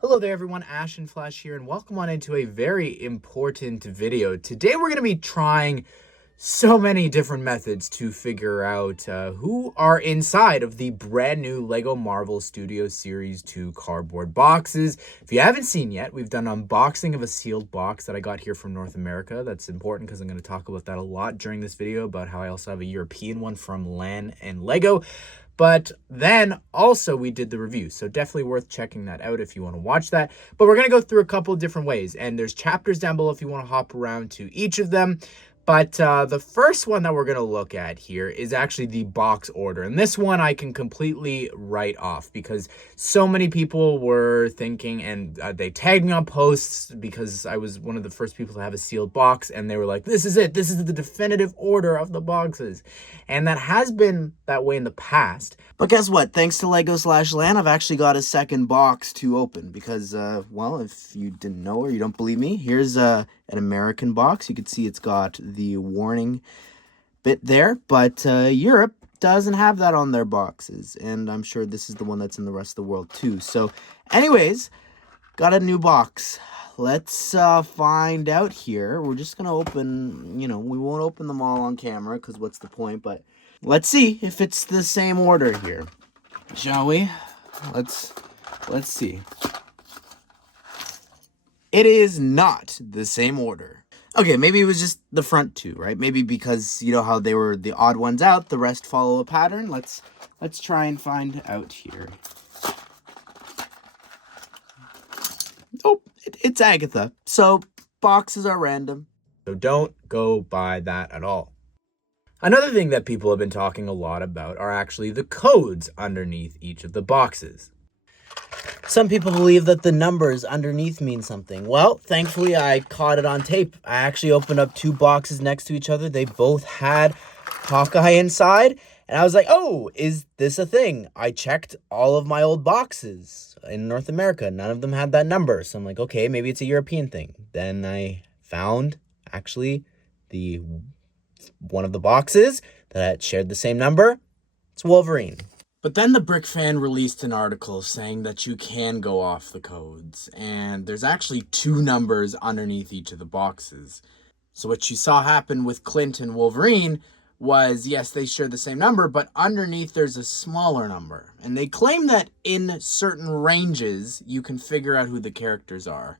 Hello there everyone, Ashnflash here, and welcome on into a very important video. Today we're going to be trying so many different methods to figure out who are inside of the brand new LEGO Marvel Studios Series 2 cardboard boxes. If you haven't seen yet, we've done an unboxing of a sealed box that I got here from North America. That's important because I'm going to talk about that a lot during this video, about how I also have a European one from LAN and LEGO. But then also we did the review, so definitely worth checking that out if you want to watch that. But we're going to go through a couple of different ways, and there's chapters down below if you want to hop around to each of them. But the first one that we're going to look at here is actually the box order. And this one I can completely write off because so many people were thinking, and they tagged me on posts because I was one of the first people to have a sealed box. And they were like, this is it. This is the definitive order of the boxes. And that has been that way in the past. But guess what? Thanks to LEGO/LAN, I've actually got a second box to open because, well, if you didn't know or you don't believe me, here's an American box. You can see it's got the warning bit there, but Europe doesn't have that on their boxes, and I'm sure this is the one that's in the rest of the world too. So, anyways, got a new box. Let's find out here. We're just gonna open, we won't open them all on camera because what's the point, but let's see if it's the same order here, shall we? Let's see. It is not the same order. Okay, maybe it was just the front two, right? Maybe because you know how they were the odd ones out, the rest follow a pattern. Let's try and find out here. Oh, it's Agatha. So boxes are random. So don't go by that at all. Another thing that people have been talking a lot about are actually the codes underneath each of the boxes. Some people believe that the numbers underneath mean something. Well, thankfully, I caught it on tape. I actually opened up two boxes next to each other. They both had Hawkeye inside. And I was like, oh, is this a thing? I checked all of my old boxes in North America. None of them had that number. So I'm like, okay, maybe it's a European thing. Then I found, actually, one of the boxes that shared the same number. It's Wolverine. But then the Brick Fan released an article saying that you can go off the codes, and there's actually two numbers underneath each of the boxes. So what you saw happen with Clint and Wolverine was, yes, they share the same number, but underneath there's a smaller number. And they claim that in certain ranges, you can figure out who the characters are.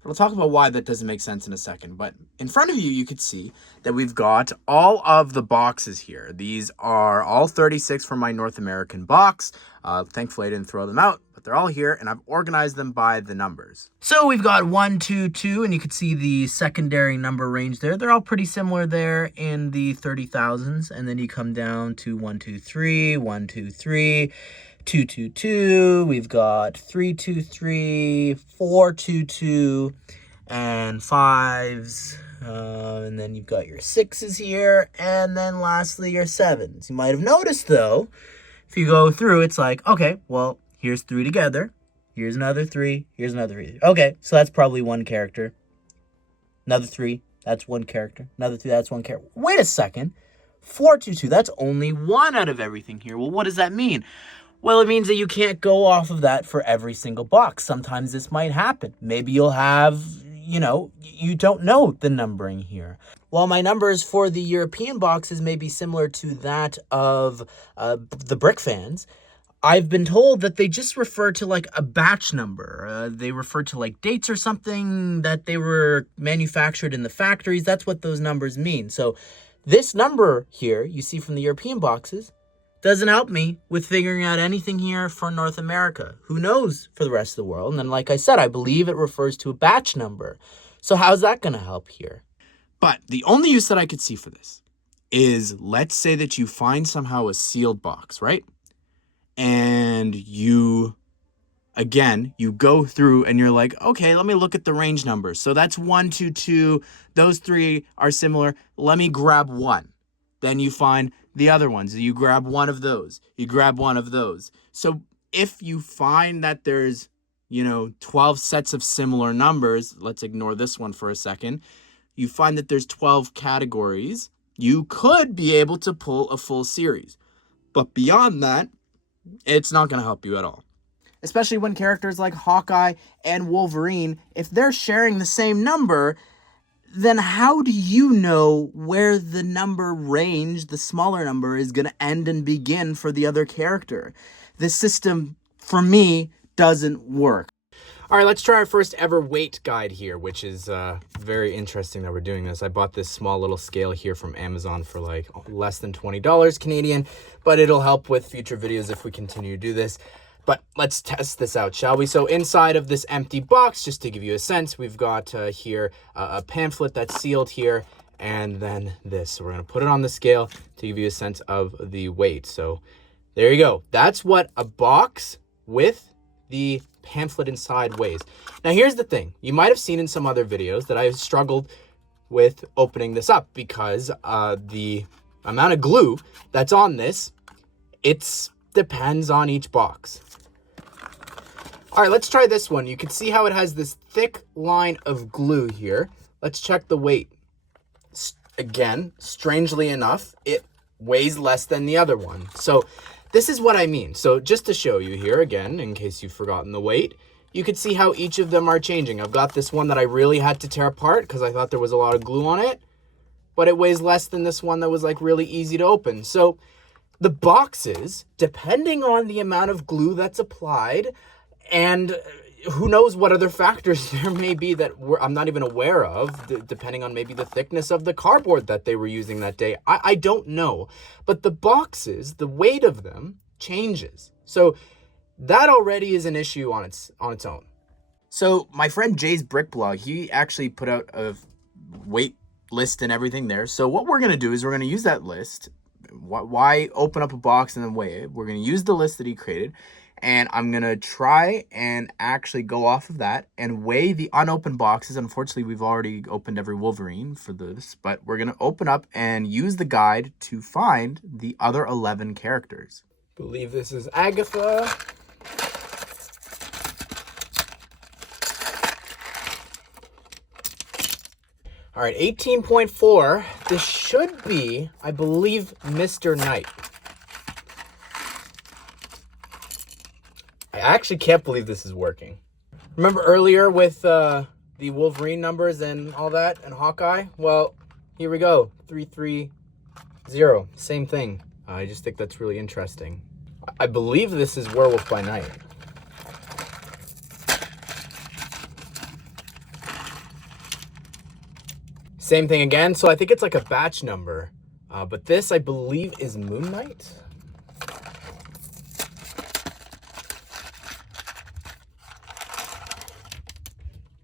But we'll talk about why that doesn't make sense in a second. But in front of you, you could see that we've got all of the boxes here. These are all 36 from my North American box. Thankfully, I didn't throw them out, but they're all here, and I've organized them by the numbers. So we've got 1, 2, 2, and you can see the secondary number range there. They're all pretty similar there in the 30,000s, and then you come down to 1, 2, 3, 1, 2, 3, 2, 2, 2, we've got 3, 2, 3, 4, 2, 2, and 5s, and then you've got your 6s here, and then lastly your 7s. You might have noticed, though, if you go through, it's like, okay, well, here's 3 together, here's another 3, here's another 3. Okay, so that's probably one character. Another 3, that's one character. Another 3, that's one character. Wait a second. 4, 2, 2, that's only one out of everything here. Well, what does that mean? Well, it means that you can't go off of that for every single box. Sometimes this might happen. Maybe you'll have, you don't know the numbering here. While my numbers for the European boxes may be similar to that of the Brick Fans, I've been told that they just refer to like a batch number. They refer to like dates or something that they were manufactured in the factories. That's what those numbers mean. So this number here you see from the European boxes doesn't help me with figuring out anything here for North America. Who knows for the rest of the world? And then, like I said, I believe it refers to a batch number. So how's that going to help here? But the only use that I could see for this is, let's say that you find somehow a sealed box, right? And you go through and you're like, okay, let me look at the range numbers. So that's 1, 2, 2. Those 3 are similar. Let me grab one. Then you find the other ones. You grab one of those. You grab one of those. So if you find that there's, 12 sets of similar numbers, let's ignore this one for a second. You find that there's 12 categories, you could be able to pull a full series. But beyond that, it's not going to help you at all. especially when characters like Hawkeye and Wolverine, if they're sharing the same number, then how do you know where the number range, the smaller number, is going to end and begin for the other character? This system, for me, doesn't work. All right, let's try our first ever weight guide here, which is very interesting that we're doing this. I bought this small little scale here from Amazon for like less than $20 Canadian, but it'll help with future videos if we continue to do this. But let's test this out, shall we? So inside of this empty box, just to give you a sense, we've got here a pamphlet that's sealed here, and then this. So we're going to put it on the scale to give you a sense of the weight. So there you go. That's what a box with the pamphlet inside weighs. Now here's the thing. You might have seen in some other videos that I've struggled with opening this up because the amount of glue that's on this, it depends on each box. All right, let's try this one. You can see how it has this thick line of glue here. Let's check the weight. Again, strangely enough, it weighs less than the other one. So this is what I mean. So just to show you here again, in case you've forgotten the weight, you can see how each of them are changing. I've got this one that I really had to tear apart because I thought there was a lot of glue on it, but it weighs less than this one that was like really easy to open. So the boxes, depending on the amount of glue that's applied, and who knows what other factors there may be that I'm not even aware of, depending on maybe the thickness of the cardboard that they were using that day. I don't know. But the boxes, the weight of them changes. So that already is an issue on its own. So my friend Jay's Brick Blog, he actually put out a weight list and everything there. So what we're going to do is we're going to use that list. Why open up a box and then weigh it? We're going to use the list that he created. And I'm going to try and actually go off of that and weigh the unopened boxes. Unfortunately, we've already opened every Wolverine for this, but we're going to open up and use the guide to find the other 11 characters. I believe this is Agatha. All right, 18.4. This should be, I believe, Mr. Knight. I actually can't believe this is working. Remember earlier with the Wolverine numbers and all that and Hawkeye? Well, here we go. 330. Same thing. I just think that's really interesting. I believe this is Werewolf by Night. Same thing again. So I think it's like a batch number. But this, I believe, is Moon Knight.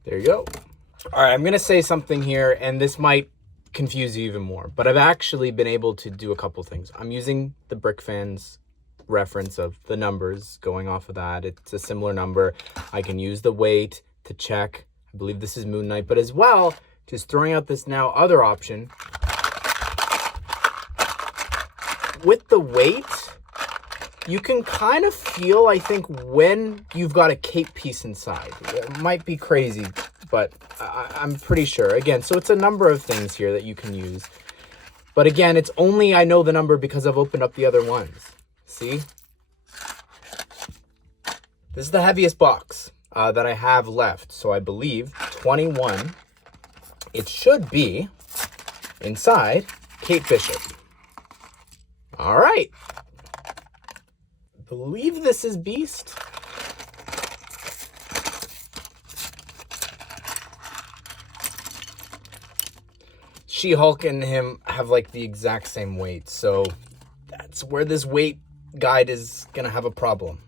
There you go. All right, I'm going to say something here, and this might confuse you even more, but I've actually been able to do a couple things. I'm using the Brick Fans reference of the numbers, going off of that. It's a similar number. I can use the weight to check. I believe this is Moon Knight, but as well, just throwing out this now other option. With the weight, you can kind of feel, I think, when you've got a cape piece inside. It might be crazy, but I'm pretty sure. Again, so it's a number of things here that you can use. But again, it's only I know the number because I've opened up the other ones. See? This is the heaviest box that I have left. So I believe 21. It should be inside Kate Bishop. All right. I believe this is Beast. She-Hulk and him have like the exact same weight, so that's where this weight guide is gonna have a problem.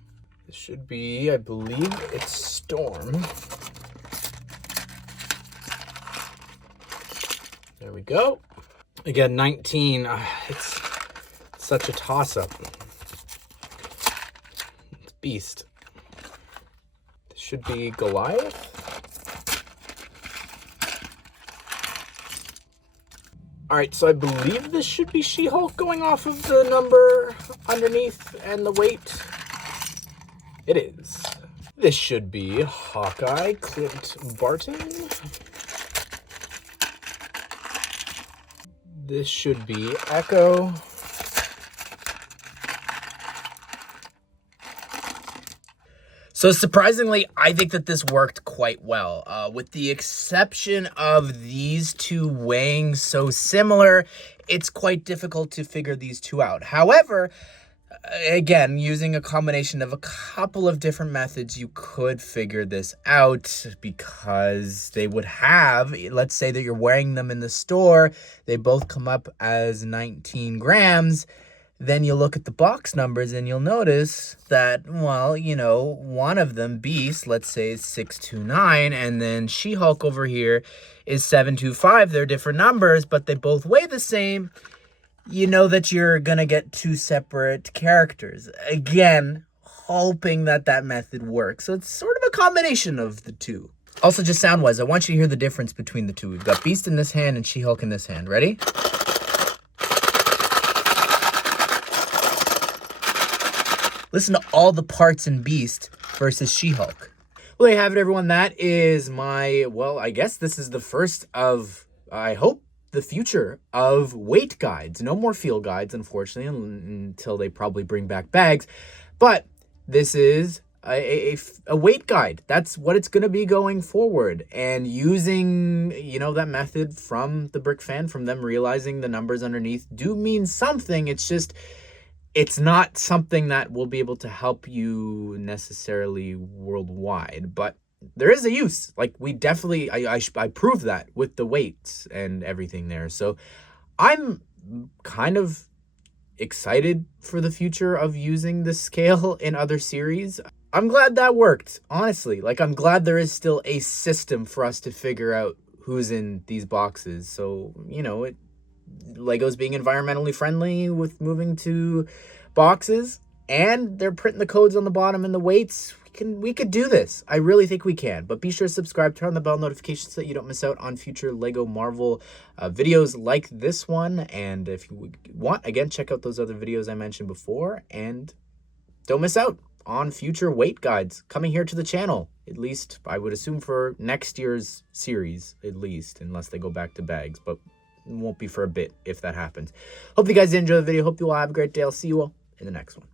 This should be, I believe it's Storm. There we go. Again, 19. It's such a toss-up. It's Beast. This should be Goliath. All right, so I believe this should be She-Hulk going off of the number underneath and the weight. It is. This should be Hawkeye, Clint Barton. This should be Echo. So surprisingly, I think that this worked quite well. With the exception of these two weighing so similar, it's quite difficult to figure these two out. However, again, using a combination of a couple of different methods, you could figure this out, because they would have, let's say that you're wearing them in the store, they both come up as 19 grams. Then you look at the box numbers and you'll notice that, well, you know, one of them, Beast, let's say is 629, and then She-Hulk over here is 725. They're different numbers, but they both weigh the same. You know that you're gonna get two separate characters. Again, hoping that that method works. So it's sort of a combination of the two. Also, just sound-wise, I want you to hear the difference between the two. We've got Beast in this hand and She-Hulk in this hand. Ready? Listen to all the parts in Beast versus She-Hulk. Well, there you have it, everyone. That is my, well, I guess this is the first of, I hope, the future of weight guides. No more feel guides, unfortunately, until they probably bring back bags. But this is a weight guide. That's what it's going to be going forward. And using, you know, that method from the Brick Fan, from them realizing the numbers underneath do mean something. It's just, it's not something that will be able to help you necessarily worldwide, but there is a use. Like, we definitely, I proved that with the weights and everything there. So I'm kind of excited for the future of using the scale in other series. I'm glad that worked, honestly. Like, I'm glad there is still a system for us to figure out who's in these boxes. So, you know, Lego's being environmentally friendly with moving to boxes, and they're printing the codes on the bottom and the weights. We could do this. I really think we can. But be sure to subscribe, turn on the bell notifications so that you don't miss out on future Lego Marvel videos like this one. And if you want, again, check out those other videos I mentioned before, and don't miss out on future weight guides coming here to the channel. At least, I would assume, for next year's series, at least, unless they go back to bags. But it won't be for a bit if that happens. Hope you guys enjoy the video. Hope you all have a great day. I'll see you all in the next one.